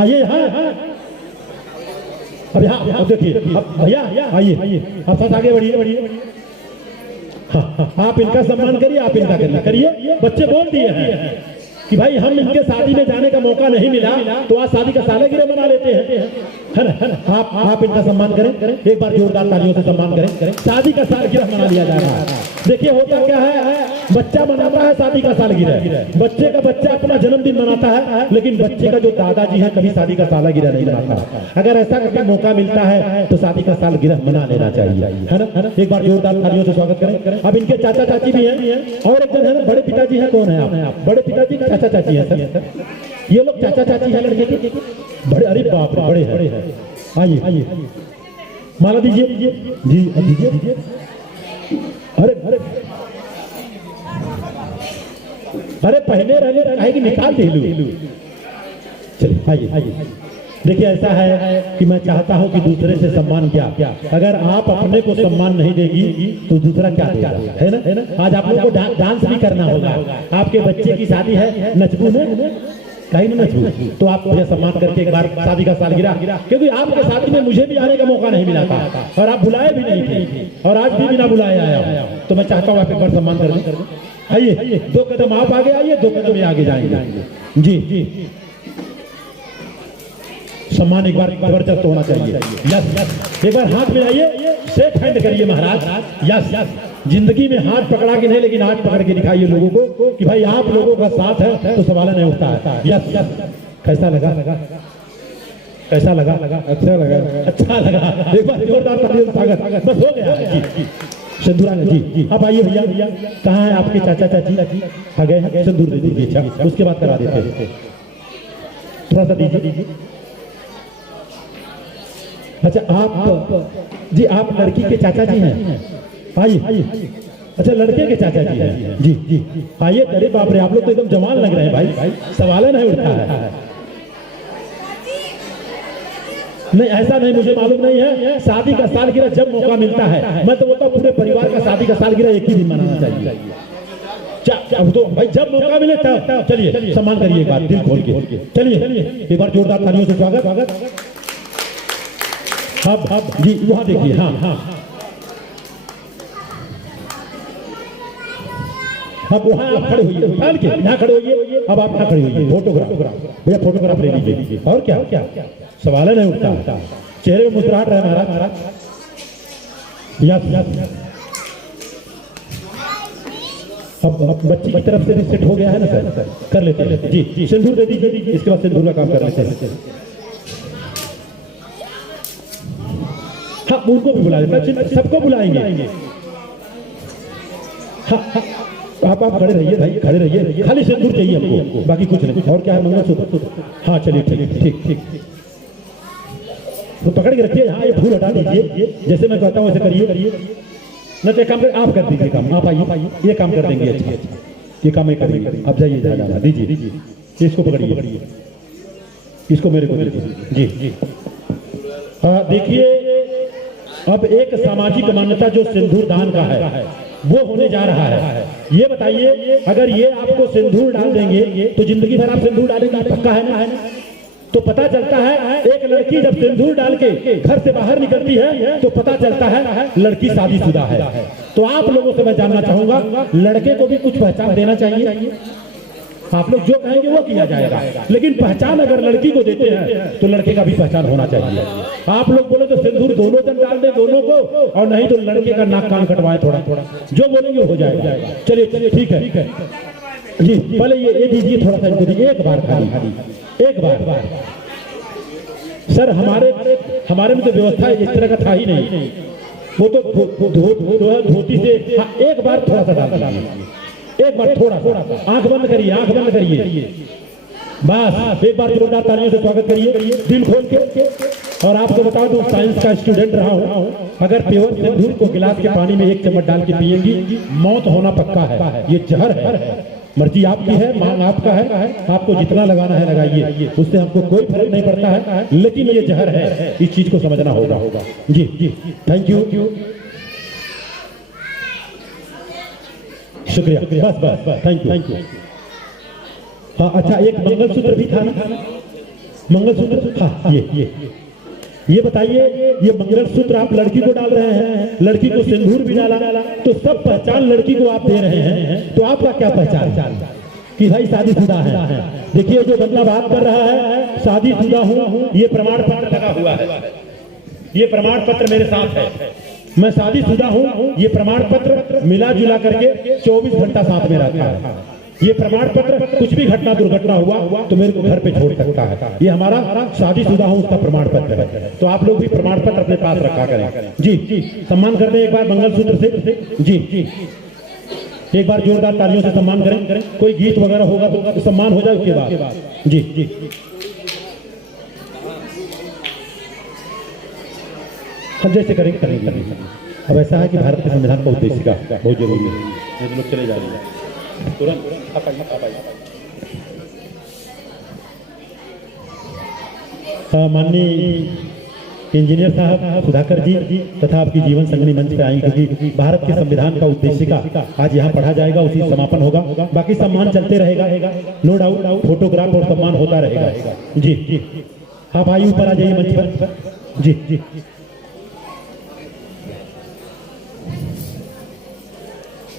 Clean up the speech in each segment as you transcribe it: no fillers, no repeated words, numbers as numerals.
आइए यहाँ। अब यहाँ अब देखिए, अब भैया आइए, आप साथ आगे बढ़िए। हाँ, आप इनका सम्मान करिए, आप इनका करिए। बच्चे बोल दिए हैं कि भाई हम इनके शादी में जाने का मौका नहीं मिला तो आज शादी का सालगिरह मना लेते हैं, है ना। आप इनका सम्मान करें, एक बार जोरदार तालियों से सम्मान करें। शादी का सालगिरह मना लिया जा रहा है। देखिए होता क्या है, बच्चा मनाता है शादी का सालगिरह, बच्चे का बच्चा अपना जन्मदिन मनाता है, लेकिन बच्चे का जो दादाजी है कभी शादी का सालगिरह नहीं मनाता। अगर ऐसा कभी मौका मिलता है तो शादी का सालगिरह मना लेना चाहिए, है ना। एक बार जोरदार तालियों से स्वागत करें। अब इनके चाचा चाची भी हैं और एक जन है ना, बड़े पिताजी हैं। कौन है आप? बड़े पिताजी चाचा चाची है सर, ये लोग चाचा चाची है लड़के के बड़े। अरे बाप रे, बड़े हैं। आइए माला दीजिए जी, दीजिए। अरे पहले रहने रहेगी, निकाल दे लू। चलिए आइए। देखिए ऐसा है कि मैं चाहता हूं कि दूसरे से सम्मान क्या, अगर आप अपने को सम्मान नहीं देगी तो दूसरा क्या देगा, है ना। आज आप लोगों को डांस भी करना होगा। आपके बच्चे की शादी है, नचबू में कहीं ना नचबू, तो आप मुझे सम्मान करके एक बार शादी का सालगिरह, क्योंकि आपके शादी में मुझे भी आने का मौका नहीं मिला था और आप बुलाए भी नहीं थे और आज भी बिना बुलाए आया, तो मैं चाहता हूँ आप एक बार सम्मान कर दें। आइए, 2 कदम आप आगे आइए, 2 कदम ये आगे जाएंगे जी। सम्मान एक बार जबरदस्त होना चाहिए। यस, एक बार हाथ मिलाइए, शेक हैंड करिए महाराज। यस, जिंदगी में हाथ पकड़ा के नहीं, लेकिन हाथ पकड़ के दिखाइए लोगों को कि भाई आप लोगों का साथ है तो सवाल नहीं उठता है। यस, कैसा लगा? अच्छा लगा। एक बार जोरदार तालियों से स्वागत। बस हो गया जी। सिंदूरा जी, आप आइए भैया। कहाँ है आपके चाचा चाची? आ गए, सिंदूर दे दीजिए। अच्छा, उसके बाद करा देते, थोड़ा सा दीजिए। अच्छा आप जी, आप लड़की के चाचा जी हैं? आइए। अच्छा, लड़के के चाचा जी हैं जी। आइए। अरे बाप रे, आप लोग तो एकदम जवान लग रहे हैं भाई, सवाल नहीं उठता है। नहीं, ऐसा नहीं, मुझे मालूम नहीं है। शादी का सालगिरह जब मौका मिलता है, मैं तो बोलता हूँ पूरे परिवार का शादी का सालगिरह एक ही दिन मनाना चाहिए। तो भाई जब मौका मिले तब चलिए सम्मान करिए एक बार, दिल खोल के। चलिए एक बार जोरदार तालियों से स्वागत। अब जी वहाँ देखिए। हाँ, अब वहाँ आप खड़े होइए, उठान के यहाँ खड़े होइए। अब आप यहाँ खड़े होइए, फोटोग्राफ भैया, फोटोग्राफ ले लीजिए। और क्या सवाल है, नहीं उठता, चेहरे में मुस्कुराहट रहे महाराज। यस, अब बच्ची की तरफ से भी सेट हो गया है ना सर, कर लेते हैं जी। सिंदूर दे दीजिए, इसके बाद सिंदूर का काम कर लेते हैं। हाँ, उनको भी बुला देते, सबको बुलाएंगे। हाँ, आप खड़े रहिए भाई, खड़े रहिए। खाली सिंदूर चाहिए हमको, बाकी कुछ नहीं। और क्या है, मंगलसूत्र? हाँ चलिए, ठीक। तो पकड़ के रखिए। हाँ, ये फूल हटा दीजिए, जैसे मैं कहता हूँ वैसे करिए। न तो काम कर, आप कर दीजिए काम। आप आइए, ये काम कर देंगे। अच्छा, ये काम मैं करेंगे। अब जाइए, दीजिए। इसको पकड़िए, इसको मेरे को दीजिए जी। देखिए, अब एक सामाजिक मान्यता जो सिंदूर दान का है वो होने जा रहा है। ये बताइए, अगर ये आपको सिंदूर डाल देंगे तो जिंदगी भर आप सिंदूर डालेंगे, पक्का है ना? तो पता चलता है एक लड़की जब सिंदूर डाल के घर से बाहर निकलती है तो पता चलता है लड़की शादीशुदा है। तो आप लोगों से मैं जानना चाहूंगा, लड़के को भी कुछ पहचान देना चाहिए। आप लोग जो कहेंगे वो किया जाएगा, लेकिन पहचान अगर लड़की को देते हैं तो लड़के का भी पहचान होना चाहिए। आप लोग बोले तो सिंदूर दोनों जन डाल दे, दोनों को, और नहीं तो लड़के का नाक कान कटवाए थोड़ा, जो बोलेंगे हो जाएगा। चलिए ठीक है जी। पहले ये दीजिए, थोड़ा सा इनको दीजिए, एक बार खाली, एक बार। सर हमारे में तो व्यवस्था इस तरह का था ही नहीं, वो तो धोती से। एक बार थोड़ा सा डाल, एक बार थोड़ा सा। आंख बंद करिए, बस। एक बार जोरदार तालियों से स्वागत करिए, दिल खोल के। और आपको बता दूं, साइंस का स्टूडेंट रहा हूं, अगर प्योर सिंदूर को गिलास के पानी में 1 चम्मच डाल के पिएंगी, मौत होना पक्का है। ये जहर है। मर्जी आपकी है, मांग आपका है, आपको जितना लगाना है लगाइए, उससे हमको कोई फर्क नहीं पड़ता है, लेकिन ये जहर है, इस चीज को समझना होगा जी। थैंक यू, शुक्रिया, बस, थैंक यू। हाँ, अच्छा, एक मंगलसूत्र भी था ना? मंगलसूत्र, हाँ ये बताइए, ये मंगलसूत्र आप लड़की को डाल रहे हैं, लड़की को सिंदूर भी डाला, तो सब पहचान लड़की को आप दे रहे हैं, तो आपका क्या पहचान कि भाई शादीशुदा है? देखिए जो बंदा बात कर रहा है शादीशुदा हूँ, ये प्रमाण पत्र लगा हुआ है, ये प्रमाण पत्र मेरे साथ है, मैं शादीशुदा हूँ, ये प्रमाण पत्र मिला जुला करके 24 घंटा साथ में रहता है। ये प्रमाण पत्र कुछ भी घटना दुर्घटना हुआ तो मेरे को घर पे छोड़ सकता है, ये हमारा शादीशुदा हूँ उसका प्रमाण पत्र है। तो आप लोग भी प्रमाण पत्र अपने पास रखा करें। जी सम्मान कर दें एक बार मंगलसूत्र से। जी एक बार जोरदार तालियों से सम्मान करें। कोई गीत वगैरह होगा तो सम्मान हो जाए उसके बाद। जी हम जैसे करेंगे। अब ऐसा है कि भारत के संविधान का उद्देश्य का बहुत जरूरी है। ये लोग चले जा रहे हैं तुरंत माननीय इंजीनियर साहब सुधाकर जी तथा आपकी जीवन संगनी मंच पे आई, क्योंकि भारत के संविधान का उद्देश्य का आज यहाँ पढ़ा जाएगा, उसी समापन होगा, बाकी सम्मान चलते रहेगा, नो डाउट फोटोग्राफ और सम्मान होता रहेगा। जी आप आइए ऊपर आ जाइए मंच पर। जी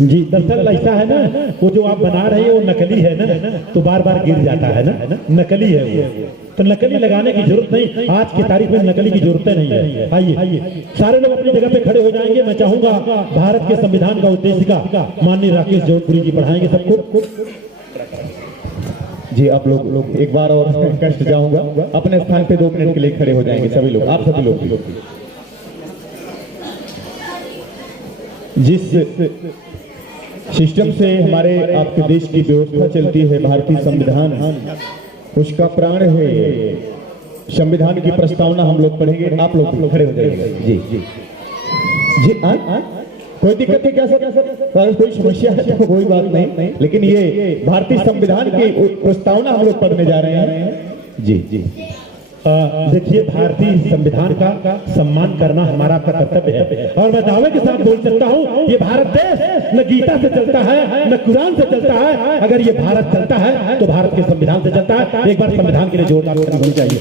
जी दरअसल ऐसा है ना, वो जो आप बना रहे हैं वो नकली है ना, तो बार बार गिर जाता है ना, नकली है वो, तो नकली लगाने की जरूरत नहीं, आज की तारीख में नकली की जरूरत नहीं है। आइए सारे लोग अपनी जगह पे खड़े हो जाएंगे। मैं चाहूंगा भारत के संविधान का उद्देश्य का माननीय राकेश जौनपुरी जी पढ़ाएंगे सबको। जी आप लोग एक बार और कष्ट जाऊंगा, अपने स्थान पे 2 मिनट के लिए खड़े हो जाएंगे सभी लोग, आप सभी लोग। जिस सिस्टम से हमारे आपके देश की व्यवस्था चलती है, भारतीय संविधान, उसका प्राण है संविधान की प्रस्तावना हम लोग पढ़ेंगे, आप लोग खड़े हो जाइएगा। जी जी जी कोई दिक्कत है क्या सर? अगर कोई समस्या है तो कोई बात नहीं, लेकिन ये भारतीय संविधान की प्रस्तावना हम लोग पढ़ने जा रहे हैं। जी देखिए भारतीय संविधान का सम्मान करना हमारा आपका कर्तव्य है, और मैं दावे के साथ बोल सकता हूँ ये भारत देश न गीता से चलता है न कुरान से चलता है। अगर ये भारत चलता है तो भारत के संविधान से चलता है। एक बार संविधान के लिए जोरदार होनी चाहिए।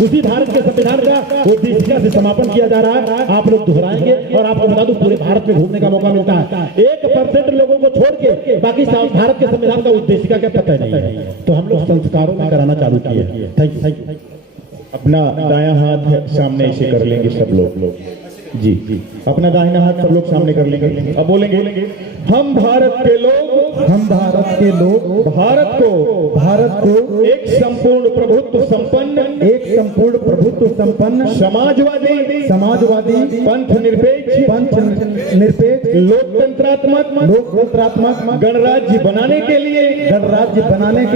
उसी भारत के संविधान का उद्देशिका से समापन किया जा रहा है, आप लोग दोहराएंगे, और आपको बता दूं पूरे भारत में घूमने का मौका मिलता है। 1% लोगों को छोड़ के बाकी भारत के संविधान का उद्देशिका क्या पता नहीं है, तो हम लोग संस्कारों में कराना चालू किए। Thank you. अपना दायां हाथ सामने ऐसे कर लेंगे सब लोग। जी अपना दाहिना हाथ सब लोग सामने कर लेंगे। अब बोलेंगे हम भारत के लोग, हम भारत के लोग भारत को एक संपूर्ण प्रभुत्व संपन्न, एक संपूर्ण प्रभुत्व संपन्न, समाजवादी पंथ निरपेक्ष लोकतंत्रात्मक गणराज्य बनाने के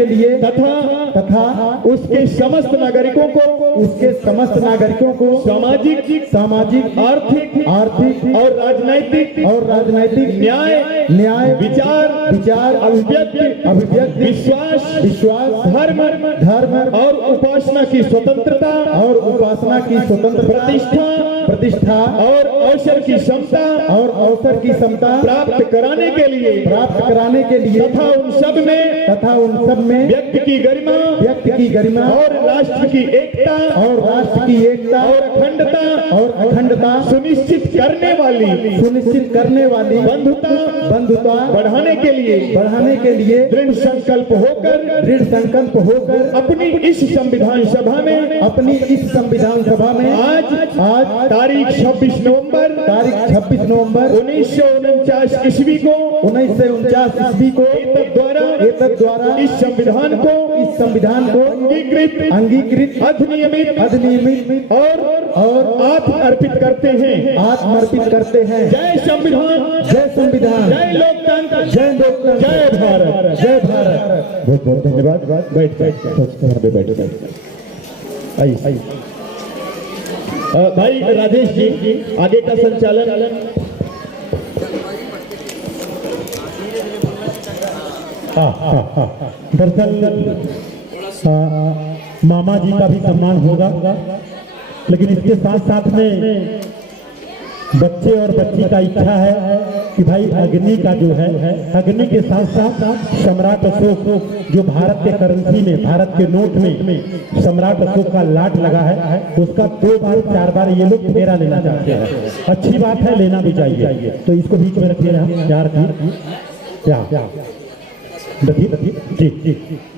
लिए तथा उसके समस्त नागरिकों को सामाजिक आर्थिक और राजनैतिक न्याय विचार अभिव्यक्ति विश्वास धर्म और उपासना की स्वतंत्रता प्रतिष्ठा और अवसर की क्षमता प्राप्त कराने के लिए तथा उन सब में व्यक्ति की गरिमा और राष्ट्र की एकता और अखंडता सुनिश्चित करने वाली बंधुता बढ़ाने के लिए दृढ़ संकल्प होकर अपनी इस संविधान सभा में आज तारीख 26 नवंबर 1949 ईस्वी को एतद द्वारा इस संविधान को अंगीकृत अधिनियमित और आत्म अर्पित करते हैं। जय संविधान, जय लोकतंत्र, जय भारत। बहुत बहुत धन्यवाद। बैठ आइए भाई राजेश जी आगे का संचालन। दरअसल मामा जी का भी सम्मान होगा, लेकिन इसके साथ साथ में बच्चे और बच्ची का इच्छा है कि भाई अग्नि का जो है, अग्नि के साथ साथ सम्राट अशोक जो भारत के करेंसी में, भारत के नोट में सम्राट अशोक का लाट लगा है, उसका 2 बार 4 बार ये लोग फेरा लेना चाहते हैं। अच्छी बात है, लेना भी चाहिए। तो इसको बीच में रखिए, हम यार क्या जी जी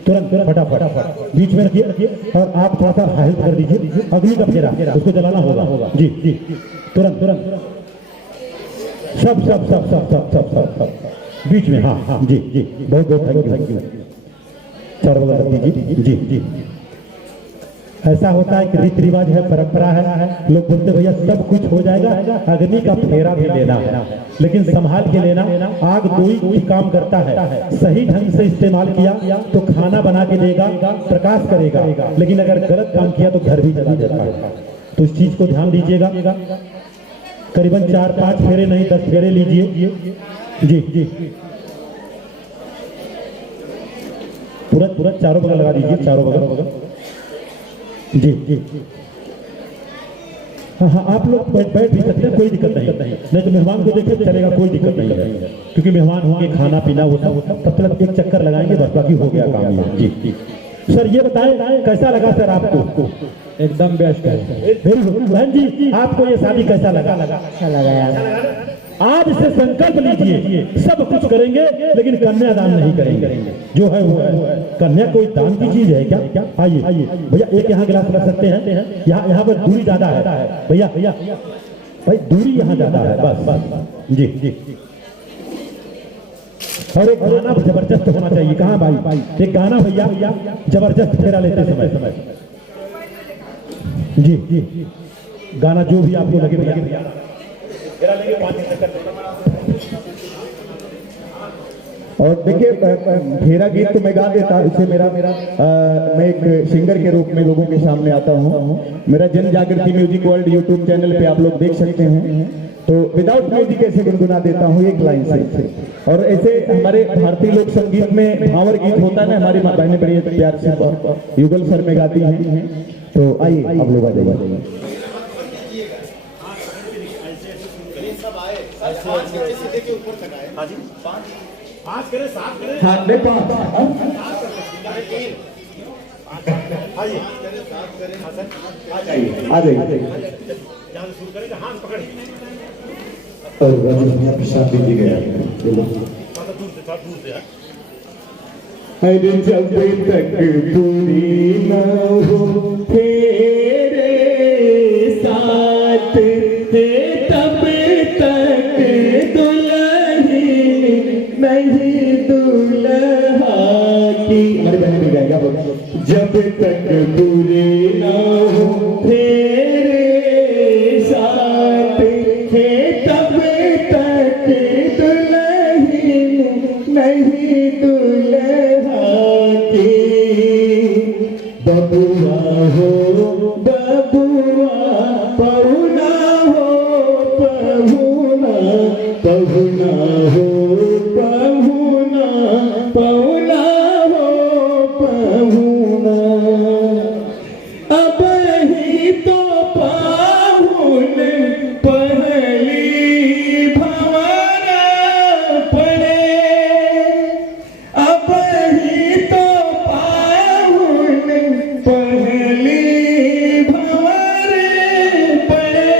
तुरंत फटाफट बीच में रखिए और आप थोड़ा सा हेल्प कर दीजिए। अग्नि का फेरा उसको जलाना होगा। जी जी तुरंत सब सब सब सब सब सब सब सब बीच में। हाँ जी जी बहुत बहुत थैंक यू। चार बगल रख दीजिए। जी जी ऐसा होता है कि रीति रिवाज है, परंपरा है, लोग बोलते भैया सब कुछ हो जाएगा, अग्नि का फेरा भी लेना है, लेकिन संभाल के लेना। आग दो ही काम करता है, सही ढंग से इस्तेमाल किया तो खाना बना के देगा, प्रकाश करेगा, लेकिन अगर गलत काम किया तो घर भी जला देता है। तो इस चीज को ध्यान दीजिएगा। करीबन 4-5 फेरे नहीं 10 फेरे लीजिए। जी जी पूरा चारों बगल लगा दीजिए, चारों बगल। जी जी हाँ आप लोग बैठ भी सकते हैं, कोई दिक्कत नहीं तो मेहमान को देखे चलेगा, कोई दिक्कत नहीं है, क्योंकि मेहमान होंगे, खाना पीना वो सब, तब तक एक चक्कर लगाएंगे बस, बाकी हो गया काम। जी जी सर ये बताएं कैसा लगा सर आपको? एकदम बेस्ट है। Very good. बहन जी आपको ये शादी कैसा लगा? अच्छा लगा यार। आज से संकल्प लीजिए, सब कुछ करेंगे लेकिन कन्या दान नहीं करेंगे। जो है वो है। कन्या कोई दान की चीज है क्या? आइए भैया, एक यहाँ गिलास रख सकते हैं, यहाँ पर दूरी ज्यादा है भैया भाई, दूरी यहाँ ज्यादा है बस। जी जी और एक गाना जबरदस्त होना चाहिए। कहाँ भाई एक गाना भैया जबरदस्त फेरा लेते समय। जी जी गाना जो भी आपको लगे भैया। और देखिए फेरा गीत तो मैं गा देता, इससे मैं एक सिंगर के रूप में लोगों के सामने आता हूँ। मेरा जन जागृति म्यूजिक वर्ल्ड यूट्यूब चैनल पे आप लोग देख सकते हैं। तो विदाउट म्यूजिक ऐसे गुनगुना देता हूँ एक लाइन से। और ऐसे हमारे भारतीय लोक संगीत में भावर गीत होता है ना, हमारी बहनें बड़ी प्यार से युगल सर में गाती हैं। तो आइए आप लोग आ जाइए। हाँ नहीं 5 आ जाइए। प्रसाद दीजिएगा। अरे जब तक पूरी न हो तेरे साथ है, तब तक दुल्हन नहीं दुल्हा की। हमारी बहन भी गाएगा। जब तक पूरी न हो तेरे साथ है, तब तक दुल्हन नहीं दुल्हा की। बबुआ हो बबुआ, पहुना हो पहुना, पहुना हो पहुना, पहुना हो पहुना। अब ही तो पाहुन पहली भवन पड़े, अब ही तो पाहुन पहली भवन पड़े,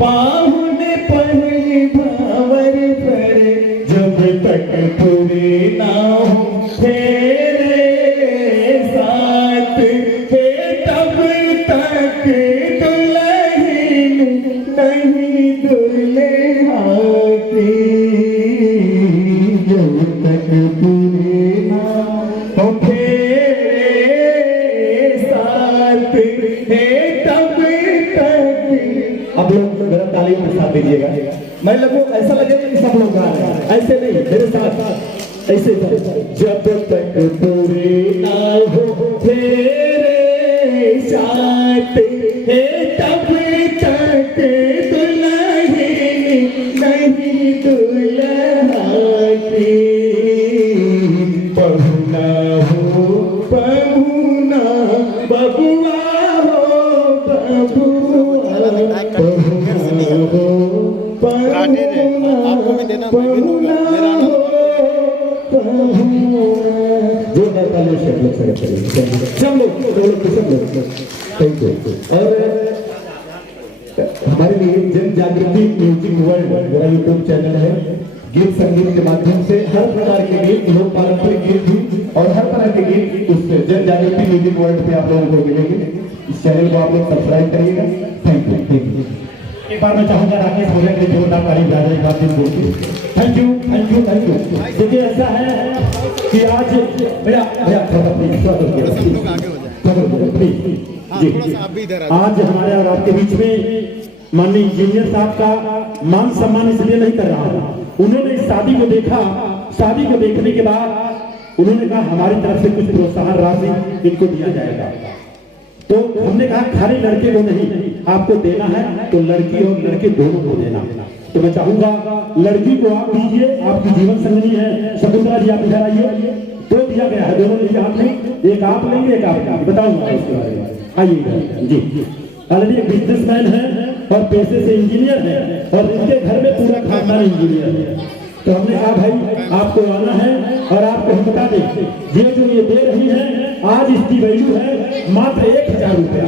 पाहुन पहली भवन पड़े। जब तक पूरे ना हो तेरे साथ है, तब तक दुल्हन नहीं दुल्हा की। जब तक पूरे ना हो तेरे साथ है, तब तक। आप लोग गरम तालियों के साथ दीजिएगा। मैं लगो ऐसा लगे कि सब लोग गा रहे हैं, ऐसे नहीं, मेरे साथ ऐसे। जब तक पूरे ना हो तेरे साथ है, तब तक दुल्हन नहीं दुल्हा की। पहुना हो पहुना, बबुआ हो बबुआ, पहुना हो जोरदार तालियों से आप लोग स्वागत करेंगे। सब लोग थैंक यू। और हमारे लिए जन जागृति म्यूजिक वर्ल्ड मेरा यूट्यूब चैनल है। गीत संगीत के माध्यम से हर प्रकार के गीत, लोक पारंपरिक गीत भी और हर तरह के गीत उस जन जागृति म्यूजिक वर्ल्ड पे आप लोगों को मिलेंगे। इस चैनल को आप लोग सब्सक्राइब करिएगा। Thank you. एक बार मैं चाहूंगा राकेश बोले के जोरदार ताली बजा दे, एक बार दिन बोल के thank you thank you thank you. देखिए ऐसा है कि आज भैया भैया जी आज हमारे और आपके बीच में माननीय इंजीनियर साहब का मान सम्मान इसलिए नहीं कर रहा हूं। उन्होंने इस शादी को देखा, शादी को देखने के बाद उन्होंने कहा हमारी तरफ से कुछ प्रोत्साहन राशि इनको दिया जाएगा। तो हमने कहा खाली लड़के को नहीं, आपको देना है तो लड़की और लड़के दोनों को देना। तो मैं चाहूंगा लड़की को आप दीजिए, आपकी जीवन संगनी है शकुंतला जी, आप इधर आइए। दो दिया गया है, दोनों लीजिए हाथ में, एक आप लेंगे एक आप लेंगे, बताऊंगा इसके बारे में। आइए जी। ऑलरेडी एक बिजनेसमैन है और पेशे से इंजीनियर है और इनके घर में पूरा खानदान इंजीनियर है। तो हमने कहा भाई आपको आना है और आपको हम बता दें ये जो ये दे रही है आज इसकी वैल्यू है मात्र 1000 रुपया,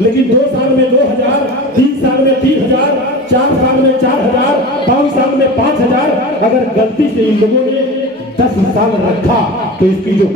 लेकिन 2 साल में 2000, 3 साल में 3000, 4 साल में 4000, 5 साल में 5000। अगर गलती से इन लोगों ने 10 साल रखा तो इसकी जो